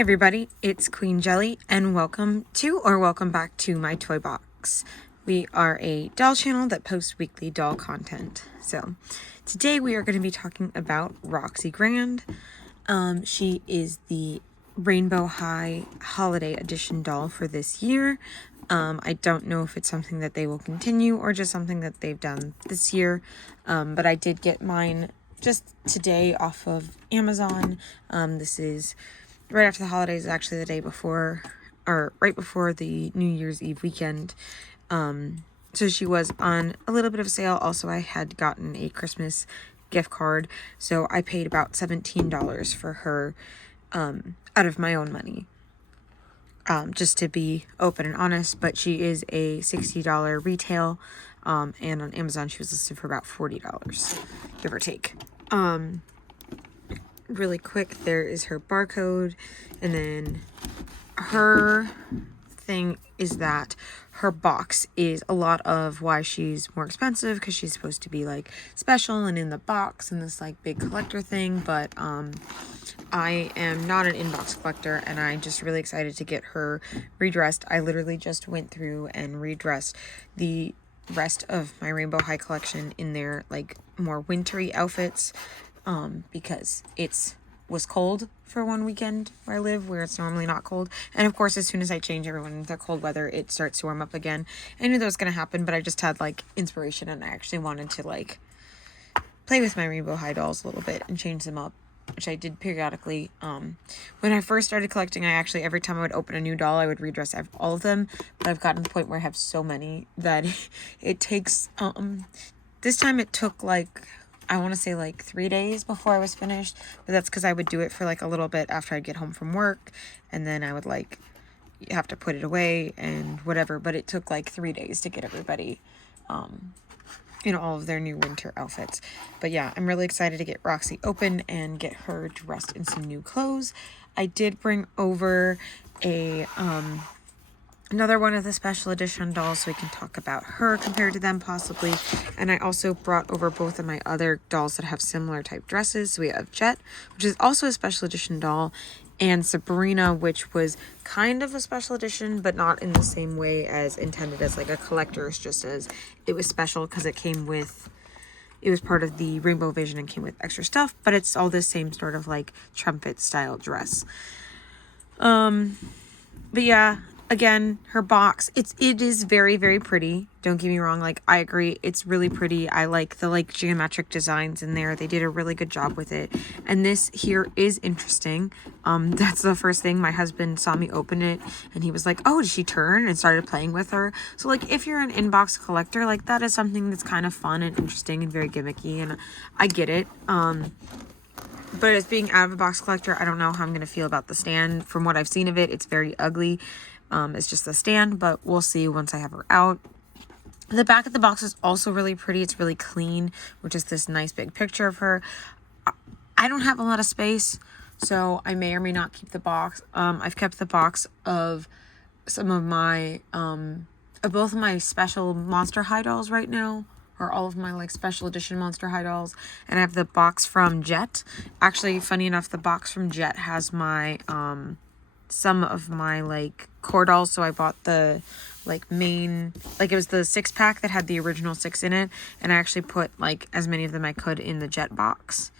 everybody, it's Queen Jelly and welcome back to my toy box. We are a doll channel that posts weekly doll content. So today we are going to be talking about Roxy Grand. She is the Rainbow High Holiday Edition doll for this year. I don't know if it's something that they will continue or just something that they've done this year, but I did get mine just today off of Amazon. This is right after the holidays, actually the day before, or right before the New Year's Eve weekend. So she was on a little bit of a sale. Also, I had gotten a Christmas gift card, so I paid about $17 for her out of my own money. Just to be open and honest, but she is a $60 retail, and on Amazon she was listed for about $40, give or take. Really quick, there is her barcode, and then her thing is that her box is a lot of why she's more expensive, because she's supposed to be like special and in the box and this like big collector thing, but I am not an inbox collector, and I'm just really excited to get her redressed. I literally just went through and redressed the rest of my Rainbow High collection in their like more wintry outfits, because was cold for one weekend where I live, where it's normally not cold. And of course, as soon as I change everyone into cold weather, it starts to warm up again. I knew that was going to happen, but I just had like inspiration, and I actually wanted to like play with my Rainbow High dolls a little bit and change them up, which I did periodically. When I first started collecting, I actually, every time I would open a new doll, I would redress all of them, but I've gotten to the point where I have so many that it takes, this time it took like, I want to say like 3 days before I was finished, but that's because I would do it for like a little bit after I'd get home from work, and then I would like have to put it away and whatever, but it took like 3 days to get everybody, all of their new winter outfits. But yeah, I'm really excited to get Roxy open and get her dressed in some new clothes. I did bring over another one of the special edition dolls, so we can talk about her compared to them possibly. And I also brought over both of my other dolls that have similar type dresses. So we have Jet, which is also a special edition doll, and Sabrina, which was kind of a special edition, but not in the same way as intended as like a collector's, just as it was special because it was part of the Rainbow Vision and came with extra stuff, but it's all the same sort of like trumpet style dress. But yeah, again, her box, it is very, very pretty. Don't get me wrong. Like, I agree. It's really pretty. I like the like geometric designs in there. They did a really good job with it. And this here is interesting. That's the first thing. My husband saw me open it and he was like, oh, did she turn? And started playing with her. So like, if you're an inbox collector, like that is something that's kind of fun and interesting and very gimmicky. And I get it. But as being out of a box collector, I don't know how I'm going to feel about the stand. From what I've seen of it, it's very ugly. It's just the stand, but we'll see once I have her out. The back of the box is also really pretty. It's really clean, which is this nice big picture of her. I don't have a lot of space, so I may or may not keep the box. I've kept the box of some of my, both of my special Monster High dolls right now, or all of my like special edition Monster High dolls. And I have the box from Jet. Actually, funny enough, the box from Jet has my, some of my like core dolls. So I bought the like main, like it was the 6-pack that had the original 6 in it, and I actually put like as many of them I could in the Jet box.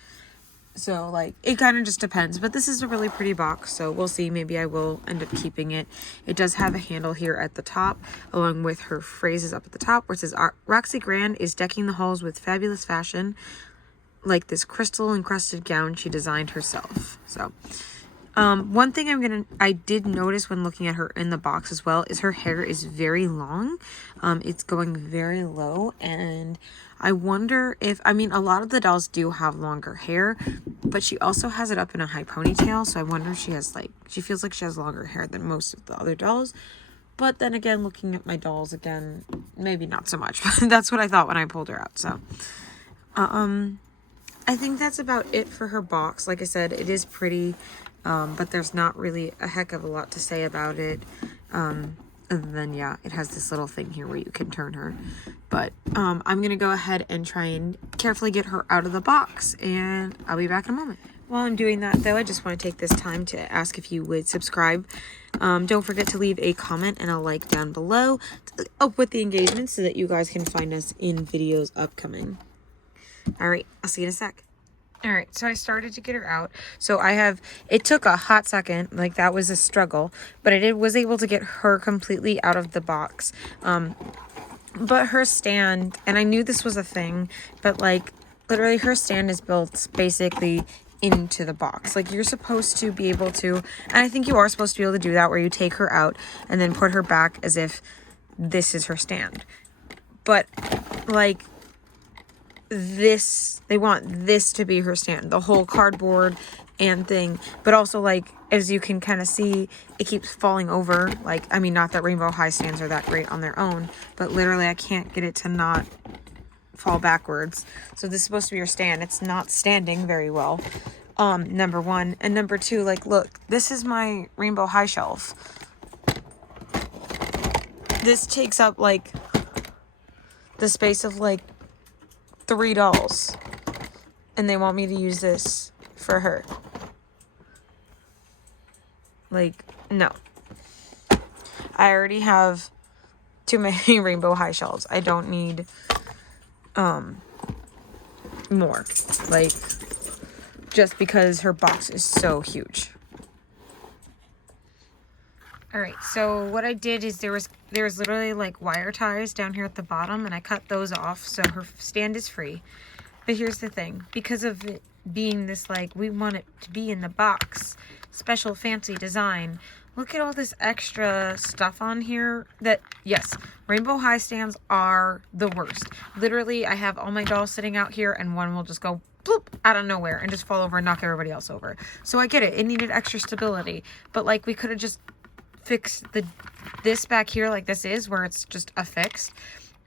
So like it kind of just depends, but this is a really pretty box, so we'll see. Maybe I will end up keeping it. It does have a handle here at the top, along with her phrases up at the top, where it says Roxy Grand is decking the halls with fabulous fashion, like this crystal encrusted gown she designed herself. So one thing I did notice when looking at her in the box as well is her hair is very long. It's going very low, and I wonder if, a lot of the dolls do have longer hair, but she also has it up in a high ponytail. So I wonder if she feels like she has longer hair than most of the other dolls. But then again, looking at my dolls again, maybe not so much, but that's what I thought when I pulled her out. So, I think that's about it for her box. Like I said, it is pretty. But there's not really a heck of a lot to say about it. And then, yeah, it has this little thing here where you can turn her. But I'm going to go ahead and try and carefully get her out of the box, and I'll be back in a moment. While I'm doing that, though, I just want to take this time to ask if you would subscribe. Don't forget to leave a comment and a like down below to help with the engagement so that you guys can find us in videos upcoming. All right, I'll see you in a sec. All right, so I started to get her out. So it took a hot second, like that was a struggle, but I was able to get her completely out of the box. But her stand, and I knew this was a thing, but like literally her stand is built basically into the box. Like you're supposed to be able to, and I think you are supposed to be able to do that, where you take her out and then put her back as if this is her stand. But like this, they want this to be her stand, the whole cardboard and thing. But also, like, as you can kind of see, it keeps falling over. Like, I mean, not that Rainbow High stands are that great on their own, but literally I can't get it to not fall backwards. So this is supposed to be your stand. It's not standing very well, number one. And number two, like, look, this is my Rainbow High shelf. This takes up like the space of like 3 dolls, and they want me to use this for her. Like, no. I already have too many Rainbow High shelves. I don't need more. Like, just because her box is so huge. All right, so what I did is there was literally like wire ties down here at the bottom, and I cut those off so her stand is free. But here's the thing, because of it being this, like, we want it to be in the box, special fancy design, look at all this extra stuff on here that, yes, Rainbow High stands are the worst. Literally, I have all my dolls sitting out here and one will just go bloop out of nowhere and just fall over and knock everybody else over. So I get it, it needed extra stability, but like we could have just fix this back here like this is, where it's just affixed.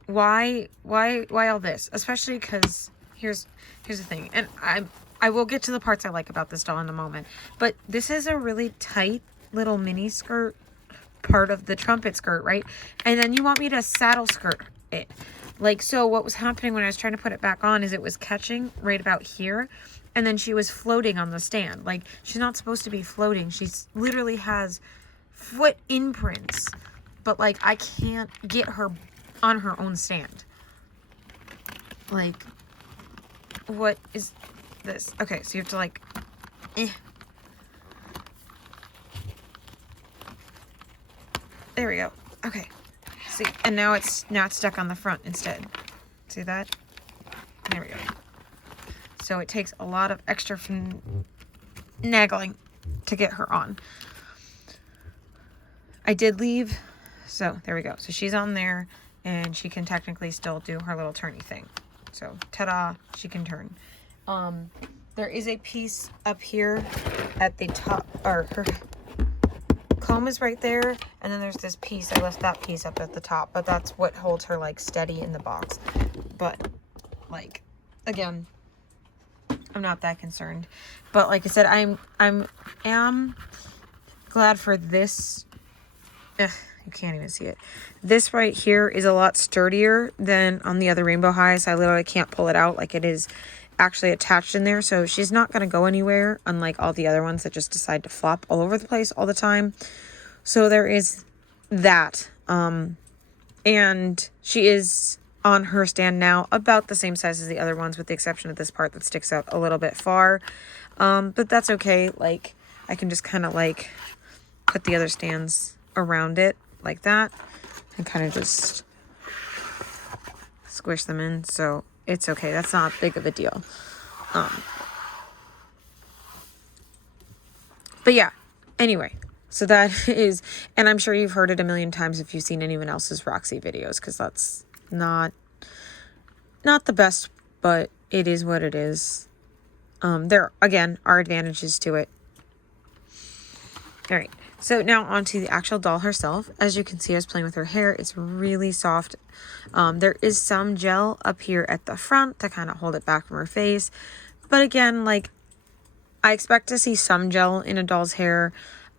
Why all this? Especially because here's the thing, and I will get to the parts I like about this doll in a moment, but this is a really tight little mini skirt part of the trumpet skirt, right? And then you want me to saddle skirt it. Like, so what was happening when I was trying to put it back on is it was catching right about here, and then she was floating on the stand. Like, she's not supposed to be floating. She's literally has foot imprints, but like I can't get her on her own stand. Like, what is this? Okay, so you have to like there we go. Okay, see, and now it's stuck on the front instead. See that? There we go. So it takes a lot of extra finagling to get her on. I did leave, so there we go. So she's on there, and she can technically still do her little turny thing. So, ta-da, she can turn. There is a piece up here at the top, or her comb is right there, and then there's this piece. I left that piece up at the top, but that's what holds her, like, steady in the box. But, like, again, I'm not that concerned. But like I said, I am glad for this. Ugh, you can't even see it. This right here is a lot sturdier than on the other Rainbow Highs. I literally can't pull it out, like it is actually attached in there. So she's not going to go anywhere, unlike all the other ones that just decide to flop all over the place all the time. So there is that. And she is on her stand now about the same size as the other ones, with the exception of this part that sticks out a little bit far. But that's okay. Like, I can just kind of like put the other stands around it like that and kind of just squish them in, so it's okay. That's not big of a deal. But yeah, anyway, so that is, and I'm sure you've heard it a million times if you've seen anyone else's Roxy videos, because that's not the best, but it is what it is. There again are advantages to it. All right, so now onto the actual doll herself. As you can see, I was playing with her hair. It's really soft. There is some gel up here at the front to kind of hold it back from her face. But again, like, I expect to see some gel in a doll's hair,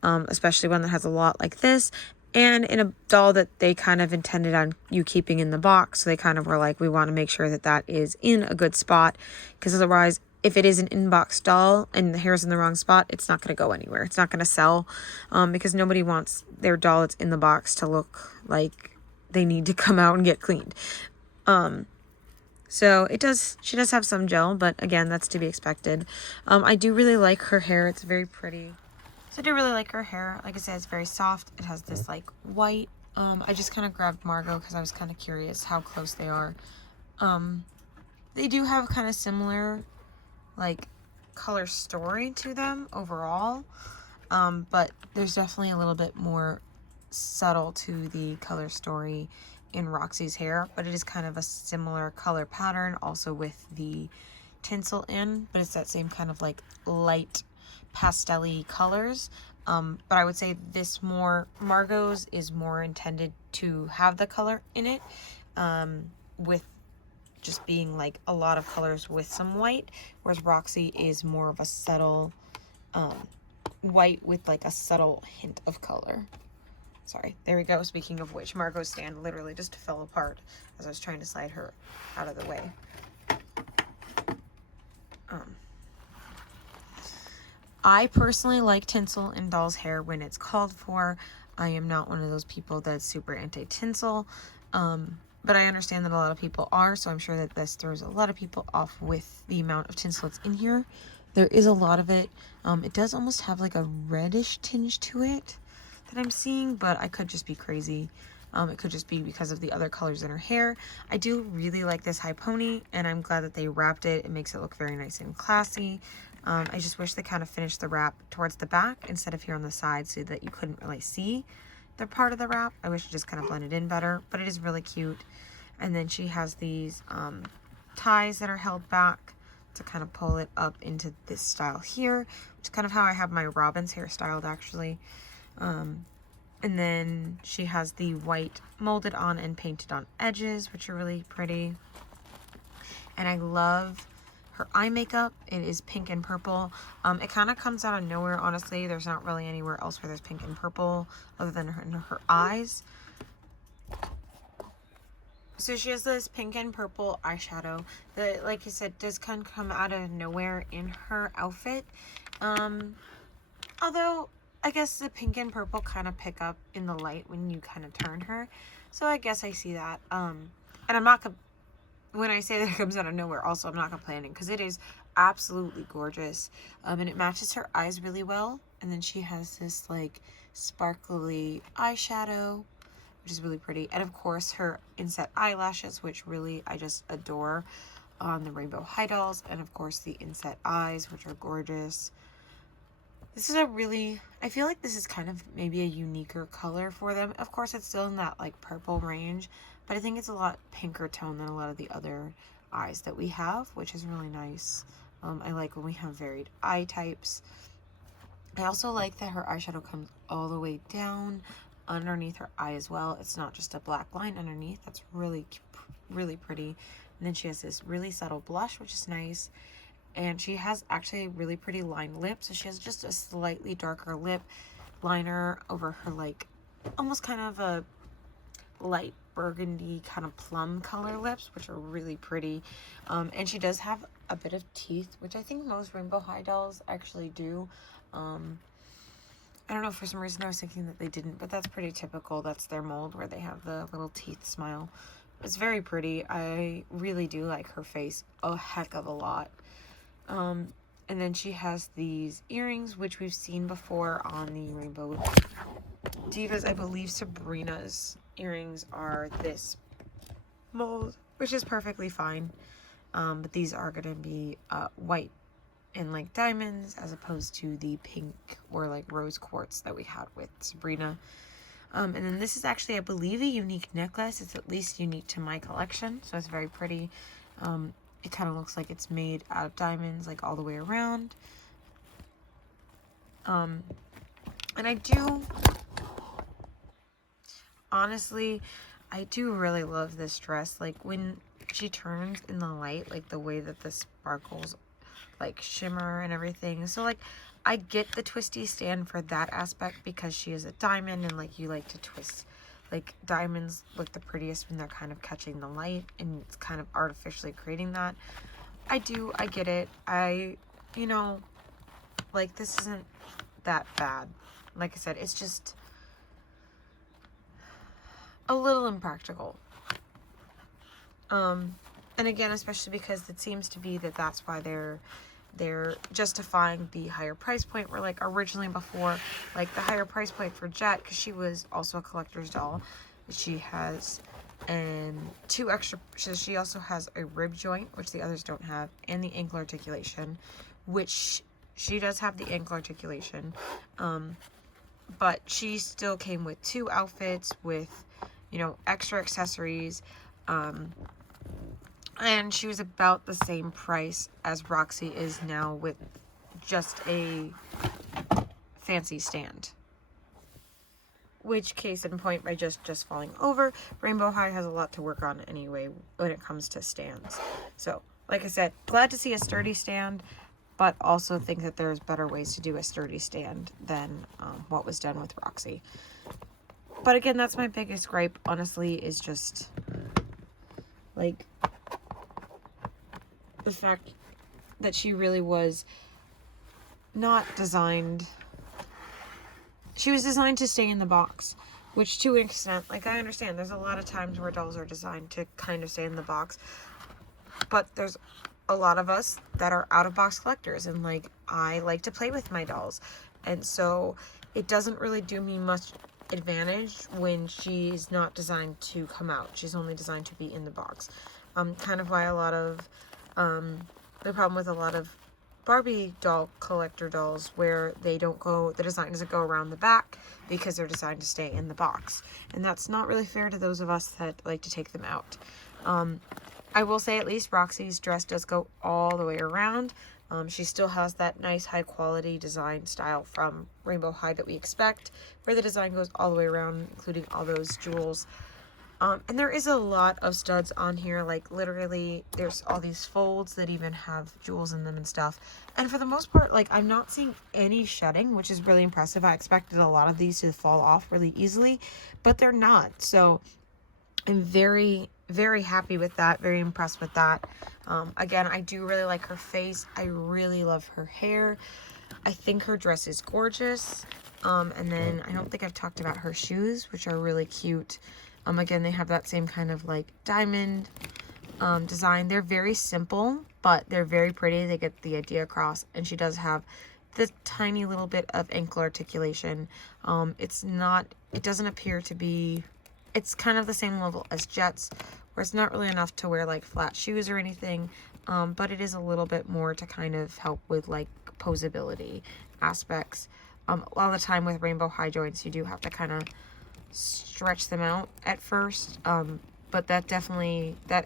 especially one that has a lot like this, and in a doll that they kind of intended on you keeping in the box. So they kind of were like, we want to make sure that that is in a good spot, because otherwise if it is an inbox doll and the hair's in the wrong spot, it's not going to go anywhere. It's not going to sell, because nobody wants their doll that's in the box to look like they need to come out and get cleaned. So she does have some gel, but again, that's to be expected. I do really like her hair. It's very pretty. So I do really like her hair. Like I said, it's very soft. It has this like white. I just kind of grabbed Margot because I was kind of curious how close they are. They do have kind of similar like color story to them overall. But there's definitely a little bit more subtle to the color story in Roxy's hair, but it is kind of a similar color pattern also with the tinsel in, but it's that same kind of like light pastel-y colors. But I would say Margot's is more intended to have the color in it, with just being like a lot of colors with some white, whereas Roxy is more of a subtle white with like a subtle hint of color. Sorry, there we go. Speaking of which, Margot's stand literally just fell apart as I was trying to slide her out of the way. I personally like tinsel in doll's hair when it's called for. I am not one of those people that's super anti-tinsel, but I understand that a lot of people are, so I'm sure that this throws a lot of people off with the amount of tinsel that's in here. There is a lot of it. It does almost have like a reddish tinge to it that I'm seeing, but I could just be crazy. It could just be because of the other colors in her hair. I do really like this high pony, and I'm glad that they wrapped it. It makes it look very nice and classy. I just wish they kind of finished the wrap towards the back instead of here on the side so that you couldn't really see the part of the wrap. I wish it just kind of blended in better, but it is really cute. And then she has these ties that are held back to kind of pull it up into this style here, which is kind of how I have my Robin's hair styled actually. And then she has the white molded on and painted on edges, which are really pretty. And I love her eye makeup. It is pink and purple. It kind of comes out of nowhere, honestly. There's not really anywhere else where there's pink and purple other than her eyes. So she has this pink and purple eyeshadow that, like I said, does kind of come out of nowhere in her outfit. Although I guess the pink and purple kind of pick up in the light when you kind of turn her. So I guess I see that. And I'm not when I say that it comes out of nowhere, also I'm not complaining because it is absolutely gorgeous. And it matches her eyes really well. And then she has this like sparkly eyeshadow, which is really pretty. And of course her inset eyelashes, which really I just adore on the Rainbow High Dolls. And of course the inset eyes, which are gorgeous. This is I feel like this is kind of maybe a uniquer color for them. Of course, it's still in that like purple range, but I think it's a lot pinker tone than a lot of the other eyes that we have, which is really nice. I like when we have varied eye types. I also like that her eyeshadow comes all the way down underneath her eye as well. It's not just a black line underneath. That's really, really pretty. And then she has this really subtle blush, which is nice. And she has actually a really pretty lined lip. So she has just a slightly darker lip liner over her like almost kind of a light burgundy kind of plum color lips, which are really pretty. And she does have a bit of teeth, which I think most Rainbow High Dolls actually do. I don't know, for some reason I was thinking that they didn't, but that's pretty typical. That's their mold where they have the little teeth smile. It's very pretty. I really do like her face a heck of a lot. And then she has these earrings, which we've seen before on the Rainbow Divas. I believe Sabrina's earrings are this mold, which is perfectly fine. But these are going to be white and like diamonds as opposed to the pink or like rose quartz that we had with Sabrina. And then this is actually, I believe, a unique necklace. It's at least unique to my collection, so it's very pretty. It kind of looks like it's made out of diamonds, like all the way around. And I do, honestly, I do really love this dress. Like when she turns in the light, like the way that the sparkles like shimmer and everything. So like I get the twisty stand for that aspect because she is a diamond and like you like to twist. Like diamonds look the prettiest when they're kind of catching the light and it's kind of artificially creating that. I get it. You know, like, this isn't that bad. Like I said, it's just a little impractical. And again, especially because it seems to be that that's why they're justifying the higher price point, where like originally before, like the higher price point for Jet, because she was also a collector's doll, she has two extra, she also has a rib joint, which the others don't have, and the ankle articulation, which she does have the ankle articulation, but she still came with 2 outfits with, you know, extra accessories, and she was about the same price as Roxy is now with just a fancy stand. Which, case in point, by just falling over, Rainbow High has a lot to work on anyway when it comes to stands. So, like I said, glad to see a sturdy stand, but also think that there's better ways to do a sturdy stand than what was done with Roxy. But again, that's my biggest gripe, honestly, is just, like, the fact that she really was not designed. She was designed to stay in the box, which to an extent, like, I understand there's a lot of times where dolls are designed to kind of stay in the box, but there's a lot of us that are out-of-box collectors, and like, I like to play with my dolls, and so it doesn't really do me much advantage when she's not designed to come out. She's only designed to be in the box. Kind of why a lot of the problem with a lot of Barbie doll collector dolls, where they don't go, the design doesn't go around the back because they're designed to stay in the box, and that's not really fair to those of us that like to take them out. I will say at least Roxy's dress does go all the way around. She still has that nice high quality design style from Rainbow High that we expect, where the design goes all the way around, including all those jewels. And there is a lot of studs on here, like literally there's all these folds that even have jewels in them and stuff. And for the most part, like, I'm not seeing any shedding, which is really impressive. I expected a lot of these to fall off really easily, but they're not. So I'm very, very happy with that, very impressed with that. Again, I do really like her face. I really love her hair. I think her dress is gorgeous. And then I don't think I've talked about her shoes, which are really cute. Again, they have that same kind of like diamond design. They're very simple, but they're very pretty. They get the idea across, and she does have this tiny little bit of ankle articulation. It doesn't appear to be, it's kind of the same level as Jet's, where it's not really enough to wear like flat shoes or anything, but it is a little bit more to kind of help with like posability aspects. A lot of the time with Rainbow High joints, you do have to kind of stretch them out at first, but that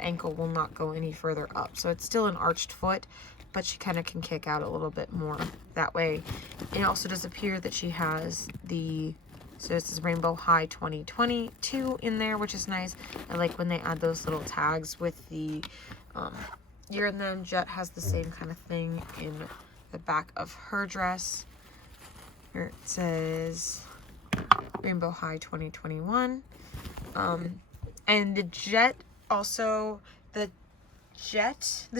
ankle will not go any further up, so it's still an arched foot, but she kind of can kick out a little bit more that way. It also does appear that she has so this is Rainbow High 2022 in there, which is nice. I like when they add those little tags with the year in them. Jet has the same kind of thing in the back of her dress. Here it says Rainbow High 2021. And the Jet also, the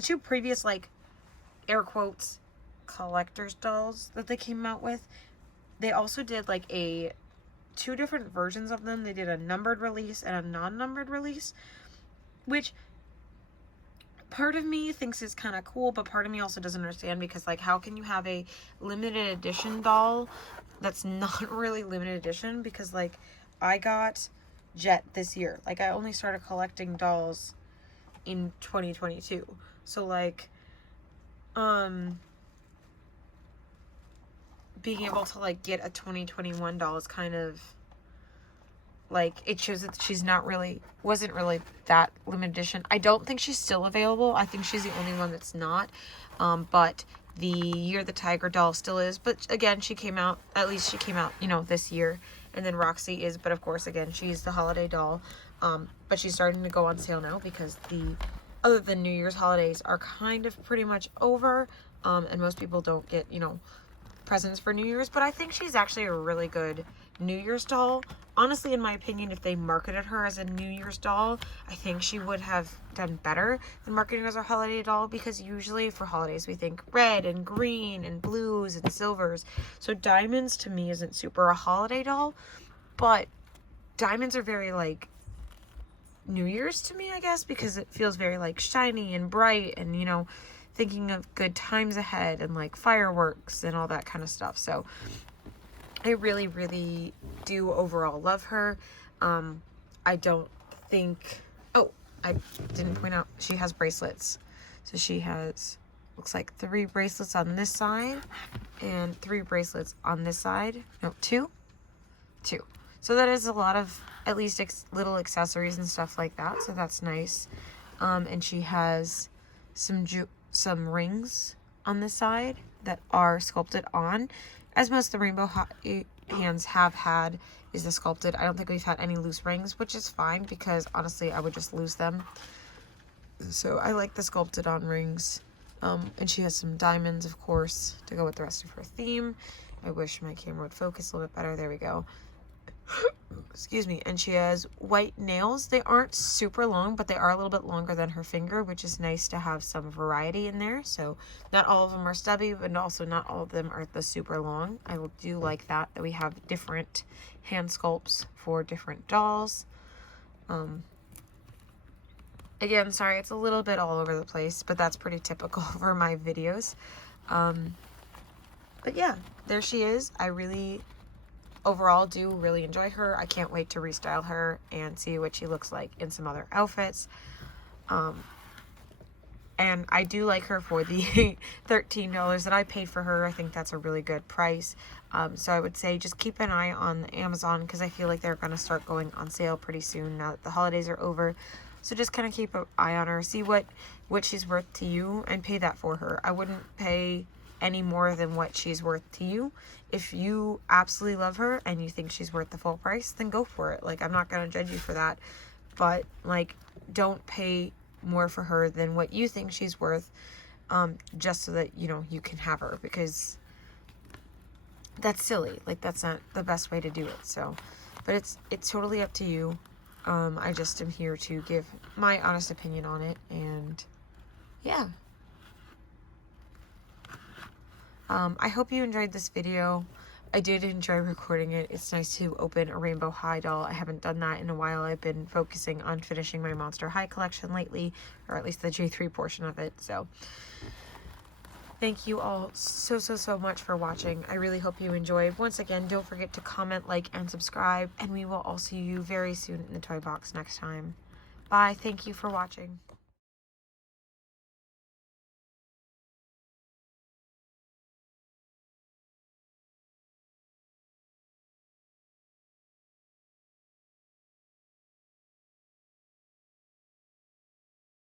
two previous, like, air quotes, collector's dolls that they came out with, they also did like two different versions of them. They did a numbered release and a non-numbered release, which part of me thinks is kind of cool, but part of me also doesn't understand, because like, how can you have a limited edition doll that's not really limited edition? Because like, I got Jet this year. Like, I only started collecting dolls in 2022. So like, being able to like get a 2021 doll is kind of like, it shows that she's wasn't really that limited edition. I don't think she's still available. I think she's the only one that's not. But the Year the Tiger doll still is. But again, she came out, you know, this year. And then Roxy is, but of course, again, she's the holiday doll. But she's starting to go on sale now, because other than New Year's holidays are kind of pretty much over. And most people don't get, you know, presents for New Year's. But I think she's actually a really good New Year's doll. honestly, in my opinion, if they marketed her as a New Year's doll, I think she would have done better than marketing her as a holiday doll, because usually for holidays we think red and green and blues and silvers. So diamonds to me isn't super a holiday doll, but diamonds are very like New Year's to me, I guess, because it feels very like shiny and bright and, you know, thinking of good times ahead and like fireworks and all that kind of stuff. So I really, really do overall love her. I don't think, oh, I didn't point out, she has bracelets. So she has, looks like 3 bracelets on this side and 3 bracelets on this side. No, 2. So that is a lot of, at least little accessories and stuff like that. So that's nice. And she has some rings on the side that are sculpted on, as most of the rainbow hands have had, is the sculpted. I don't think we've had any loose rings, which is fine, because honestly I would just lose them. So I like the sculpted on rings. And she has some diamonds, of course, to go with the rest of her theme. I wish my camera would focus a little bit better. There we go. Excuse me. And she has white nails. They aren't super long, but they are a little bit longer than her finger, which is nice to have some variety in there. So not all of them are stubby, but also not all of them are the super long. I do like that we have different hand sculpts for different dolls. Again, sorry, it's a little bit all over the place, but that's pretty typical for my videos. But yeah, there she is. I really overall do really enjoy her. I can't wait to restyle her and see what she looks like in some other outfits. And I do like her for the $13 that I paid for her. I think that's a really good price. So I would say just keep an eye on Amazon, because I feel like they're going to start going on sale pretty soon now that the holidays are over. So just kind of keep an eye on her, see what she's worth to you, and pay that for her. I wouldn't pay any more than what she's worth to you. If you absolutely love her and you think she's worth the full price, then go for it. Like, I'm not going to judge you for that, but like, don't pay more for her than what you think she's worth, just so that, you know, you can have her, because that's silly. Like, that's not the best way to do it. So, but it's totally up to you. I just am here to give my honest opinion on it, and yeah. I hope you enjoyed this video. I did enjoy recording it. It's nice to open a Rainbow High doll. I haven't done that in a while. I've been focusing on finishing my Monster High collection lately, or at least the J3 portion of it. So thank you all so much for watching. I really hope you enjoyed. Once again, don't forget to comment, like, and subscribe, and we will all see you very soon in the toy box next time. Bye. Thank you for watching.